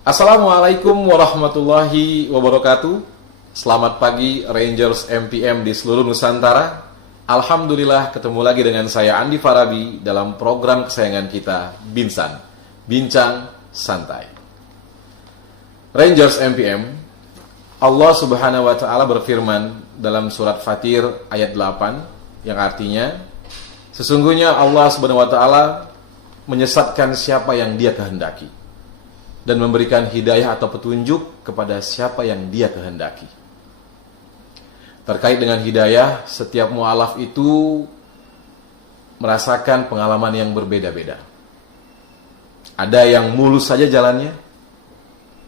Assalamualaikum warahmatullahi wabarakatuh. Selamat pagi Rangers MPM di seluruh Nusantara. Alhamdulillah ketemu lagi dengan saya Andi Farabi dalam program kesayangan kita, Binsan, Bincang Santai. Rangers MPM, Allah Subhanahu wa taala berfirman dalam surat Fatir ayat 8 yang artinya, sesungguhnya Allah Subhanahu wa taala menyesatkan siapa yang Dia kehendaki dan memberikan hidayah atau petunjuk kepada siapa yang Dia kehendaki. Terkait dengan hidayah, setiap mu'alaf itu merasakan pengalaman yang berbeda-beda. Ada yang mulus saja jalannya,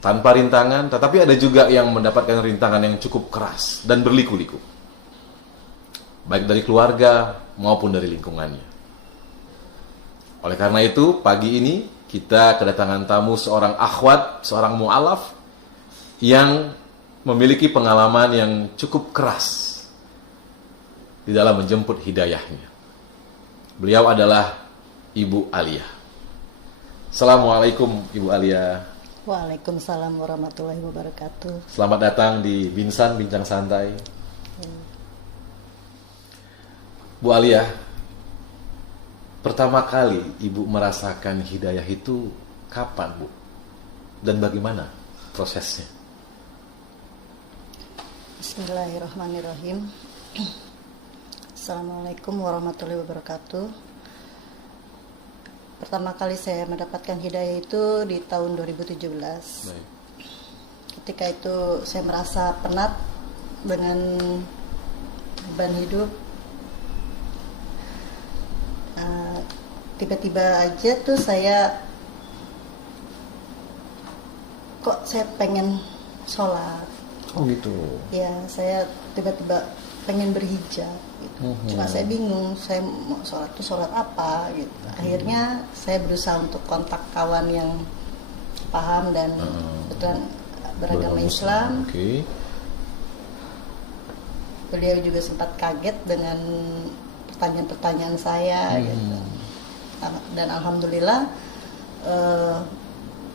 tanpa rintangan, tetapi ada juga yang mendapatkan rintangan yang cukup keras dan berliku-liku, baik dari keluarga maupun dari lingkungannya. Oleh karena itu, pagi ini kita kedatangan tamu seorang akhwat, seorang mu'alaf yang memiliki pengalaman yang cukup keras di dalam menjemput hidayahnya. Beliau adalah Ibu Alia. Assalamualaikum Ibu Alia. Waalaikumsalam warahmatullahi wabarakatuh. Selamat datang di Binsan, Bincang Santai. Bu Alia, pertama kali Ibu merasakan hidayah itu kapan, Bu? Dan bagaimana prosesnya? Bismillahirrahmanirrahim. Assalamualaikum warahmatullahi wabarakatuh. Pertama kali saya mendapatkan hidayah itu di tahun 2017. Baik. Ketika itu saya merasa penat dengan beban hidup. Tiba-tiba aja tuh kok saya pengen sholat. Oh gitu. Ya, saya tiba-tiba pengen berhijab gitu. Cuma saya bingung, saya mau sholat tuh sholat apa gitu. Akhirnya saya berusaha untuk kontak kawan yang paham dan kebetulan beragama Islam. Okay. Beliau juga sempat kaget dengan pertanyaan-pertanyaan saya gitu. Dan alhamdulillah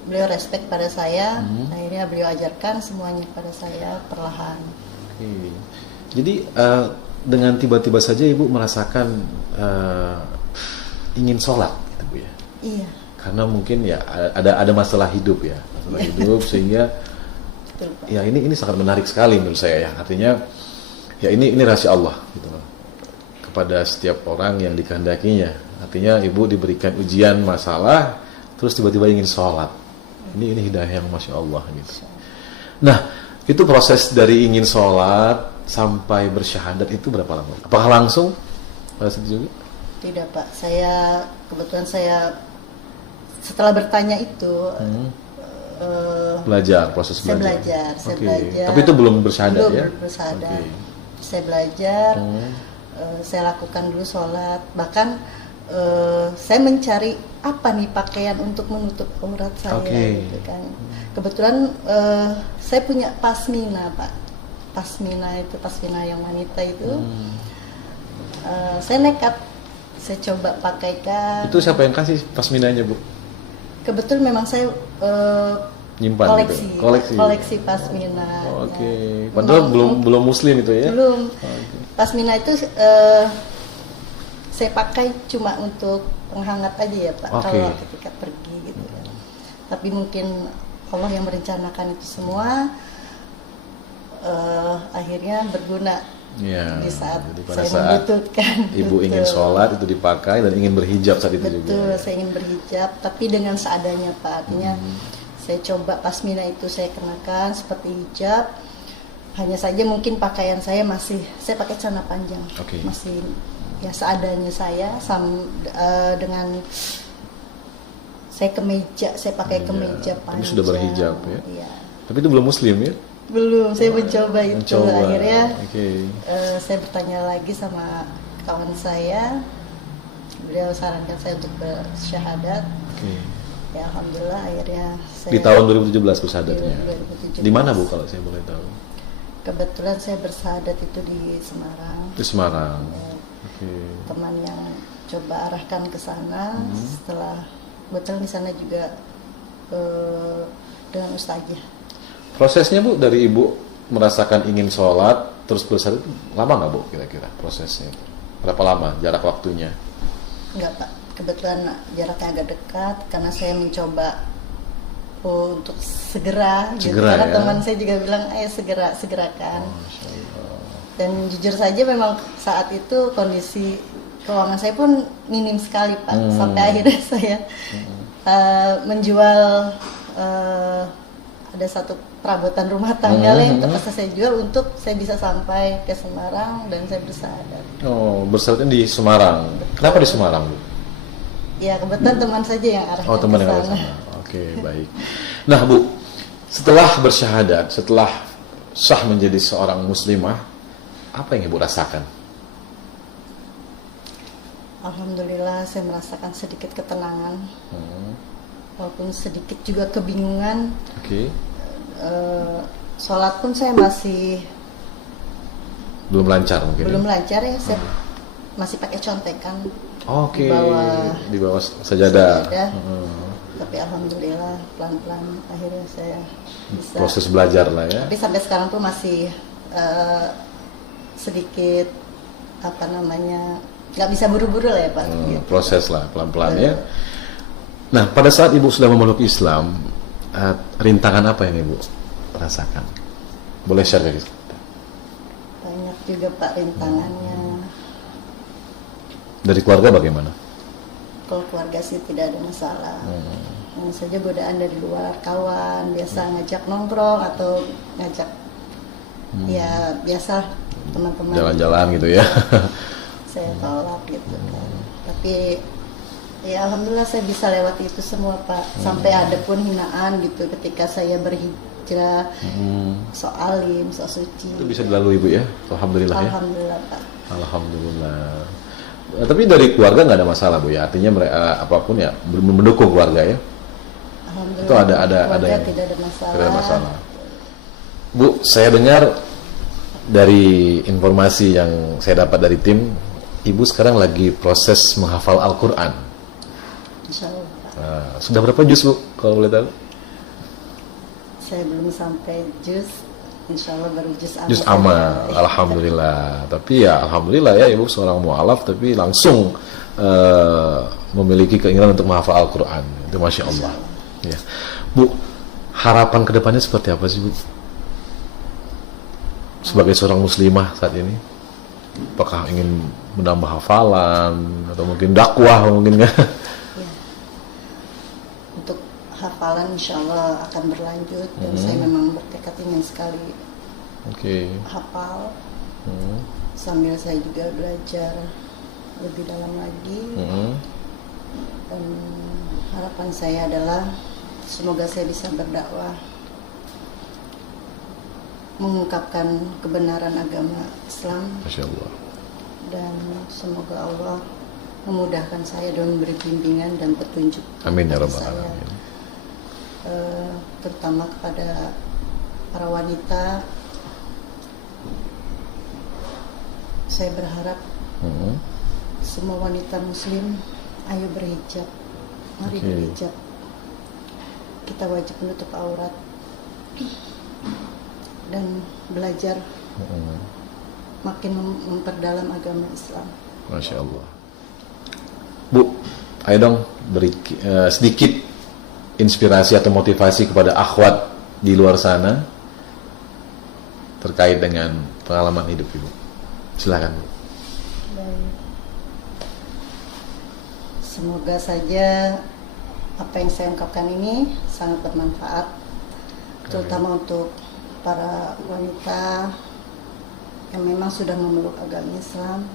beliau respect pada saya. Akhirnya beliau ajarkan semuanya pada saya perlahan. Okay. Jadi dengan tiba-tiba saja Ibu merasakan ingin sholat gitu, Bu ya? Iya. Karena mungkin ya ada masalah hidup ya, masalah hidup sehingga Betul, Pak. ya ini sangat menarik sekali menurut saya ya. Artinya ya ini rahasia Allah gitu loh, kepada setiap orang yang dikehendakinya. Artinya Ibu diberikan ujian masalah, terus tiba-tiba ingin sholat. Ini hidayah yang Masya Allah gitu. Nah, itu proses dari ingin sholat sampai bersyahadat itu berapa lama? Apakah langsung pada saat itu juga? Tidak, Pak. Kebetulan saya setelah bertanya itu Belajar, proses saya belajar. Saya Oke. belajar. Tapi itu belum bersyahadat ya? Belum bersyahadat. Oke. Saya belajar, saya lakukan dulu sholat. Bahkan saya mencari apa nih pakaian untuk menutup aurat saya, gitu kan. Kebetulan saya punya pasmina, Pak. Pasmina yang wanita itu. Saya nekat, saya coba pakaikan. Itu siapa yang kasih pasminanya, Bu? Kebetulan memang saya Nyimpan koleksi, gitu? koleksi pasmina. Oke. Ya. Padahal belum muslim itu ya? Belum. Okay. Pasmina itu saya pakai cuma untuk penghangat aja ya, Pak. Okay. Kalau ketika pergi gitu. Tapi mungkin Allah yang merencanakan itu semua, akhirnya berguna Ya, di saat jadi pada saya saat membutuhkan. Ibu ingin sholat itu dipakai dan ingin berhijab saat itu Betul, juga. saya ingin berhijab, tapi dengan seadanya, Pak. Artinya saya coba pasmina itu saya kenakan seperti hijab. Hanya saja mungkin pakaian saya saya pakai celana panjang. Okay. Masih ya seadanya saya dengan saya pakai kemeja panjang. Tapi sudah berhijab ya? Iya. Tapi itu belum muslim ya? Belum, saya mencoba itu. Akhirnya Okay. saya bertanya lagi sama kawan saya. Beliau sarankan saya untuk bersyahadat. Okay. Ya alhamdulillah akhirnya saya Di tahun 2017 bersyahadatnya. 2017. Di mana, Bu, kalau saya boleh tahu? Kebetulan saya bersyahadat itu di Semarang. Di Semarang. Ya, Okay. teman yang coba arahkan ke sana. Setelah kebetulan di sana juga dengan ustazah. Prosesnya Bu, dari Ibu merasakan ingin sholat terus bersyahadat itu lama nggak Bu kira-kira prosesnya itu? Berapa lama jarak waktunya? Enggak Pak, kebetulan jaraknya agak dekat karena saya mencoba untuk segera gitu. Segera, Karena ya? teman saya juga bilang ayo segerakan. Masya Allah. Dan jujur saja memang saat itu kondisi keuangan saya pun minim sekali Pak. Sampai akhirnya saya menjual ada satu perabotan rumah tangga lah yang terpaksa saya jual untuk saya bisa sampai ke Semarang dan saya bersyahadat. Oh, bersyahadatnya di Semarang. Kenapa di Semarang Bu? Ya kebetulan teman saja yang arahnya Oh, teman ke yang ada di sana. sana. Oke, baik. Nah Bu, setelah bersyahadat, setelah sah menjadi seorang muslimah, apa yang Ibu rasakan? Alhamdulillah saya merasakan sedikit ketenangan, walaupun sedikit juga kebingungan. Oke. Sholat pun saya masih Belum lancar mungkin. belum lancar ya, saya masih pakai contekan Oke. di Di bawah sajadah. sajadah. Tapi alhamdulillah pelan-pelan akhirnya saya bisa. Proses belajar lah ya. Tapi sampai sekarang pun masih sedikit apa namanya, nggak bisa buru-buru lah ya Pak. Gitu. Proses lah pelan-pelan ya. Nah, pada saat Ibu sudah memeluk Islam, rintangan apa yang Ibu rasakan? Boleh share dari kita? Banyak juga Pak rintangannya. Dari keluarga bagaimana? Kalau keluarga sih tidak ada masalah. Hanya saja godaan dari luar, kawan biasa ngajak nongkrong atau ngajak ya biasa teman-teman Jalan-jalan gitu ya. saya tolak gitu kan. Tapi ya alhamdulillah saya bisa lewati itu semua Pak. Sampai ada pun hinaan gitu ketika saya berhijrah, sok alim, sok suci. Itu bisa dilalui Ibu ya. Alhamdulillah ya. Alhamdulillah Pak. Alhamdulillah. Tapi dari keluarga nggak ada masalah Bu ya. Artinya mereka apapun ya mendukung keluarga ya. Alhamdulillah. Itu ada keluarga yang tidak ada masalah. tidak ada masalah. Bu, saya dengar dari informasi yang saya dapat dari tim, Ibu sekarang lagi proses menghafal Al-Quran. Insya Allah Pak. Nah, sudah berapa juz Bu, kalau boleh tahu? Saya belum sampai juz, insya Allah baru juz amma. Juz amma, alhamdulillah. Tapi ya alhamdulillah ya Ibu seorang mu'alaf tapi langsung memiliki keinginan untuk menghafal Al-Quran. Itu Masya Allah. Ya. Bu, harapan kedepannya seperti apa sih Bu? Sebagai seorang muslimah saat ini, apakah ingin menambah hafalan atau mungkin dakwah mungkin ya? Ya. Untuk hafalan insya Allah akan berlanjut dan saya memang bertekad ingin sekali Oke. hafal. Sambil saya juga belajar lebih dalam lagi. Dan harapan saya adalah semoga saya bisa berdakwah, mengungkapkan kebenaran agama Islam, Masya Allah. dan semoga Allah memudahkan saya dan memberi bimbingan dan petunjuk Amin ya kepada rabbal saya, alamin. terutama kepada para wanita. Saya berharap semua wanita muslim ayo berhijab, mari Oke. berhijab. Kita wajib menutup aurat dan belajar makin memperdalam agama Islam. Masya Allah. Bu, ayo dong beri sedikit inspirasi atau motivasi kepada akhwat di luar sana terkait dengan pengalaman hidup Ibu. Silakan Bu. Baik. Semoga saja apa yang saya ungkapkan ini sangat bermanfaat, terutama untuk para wanita yang memang sudah memeluk agama Islam.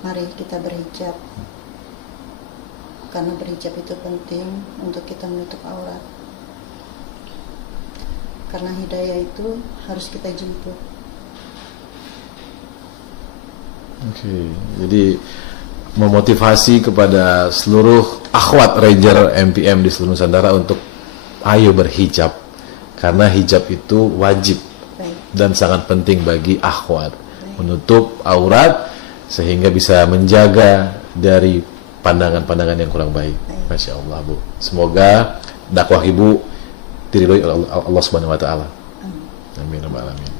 Mari kita berhijab, karena berhijab itu penting untuk kita menutup aurat. Karena hidayah itu harus kita jemput. Oke, jadi memotivasi kepada seluruh akhwat Ranger MPM di seluruh Nusantara untuk ayo berhijab, karena hijab itu wajib Baik. dan sangat penting bagi akhwat, menutup aurat sehingga bisa menjaga dari pandangan-pandangan yang kurang baik. Masya Allah Bu, semoga dakwah Ibu diridhoi oleh Allah Subhanahu wa taala. Amin ya rabbal alamin.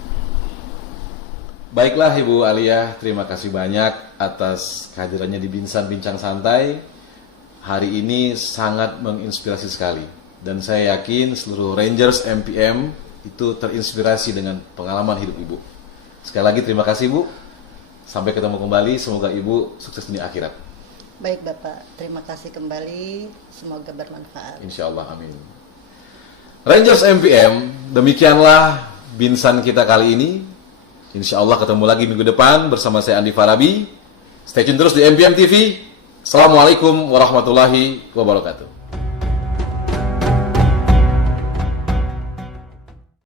Baiklah Ibu Alia, terima kasih banyak atas kehadirannya di Bincang Santai. Hari ini sangat menginspirasi sekali. Dan saya yakin seluruh Rangers MPM itu terinspirasi dengan pengalaman hidup Ibu. Sekali lagi terima kasih Bu. Sampai ketemu kembali, semoga Ibu sukses dunia akhirat. Baik Bapak, terima kasih kembali. Semoga bermanfaat. Insya Allah, amin. Rangers MPM, demikianlah Binsan kita kali ini. Insya Allah ketemu lagi minggu depan bersama saya Andi Farabi. Stay tune terus di MPM TV. Assalamualaikum warahmatullahi wabarakatuh.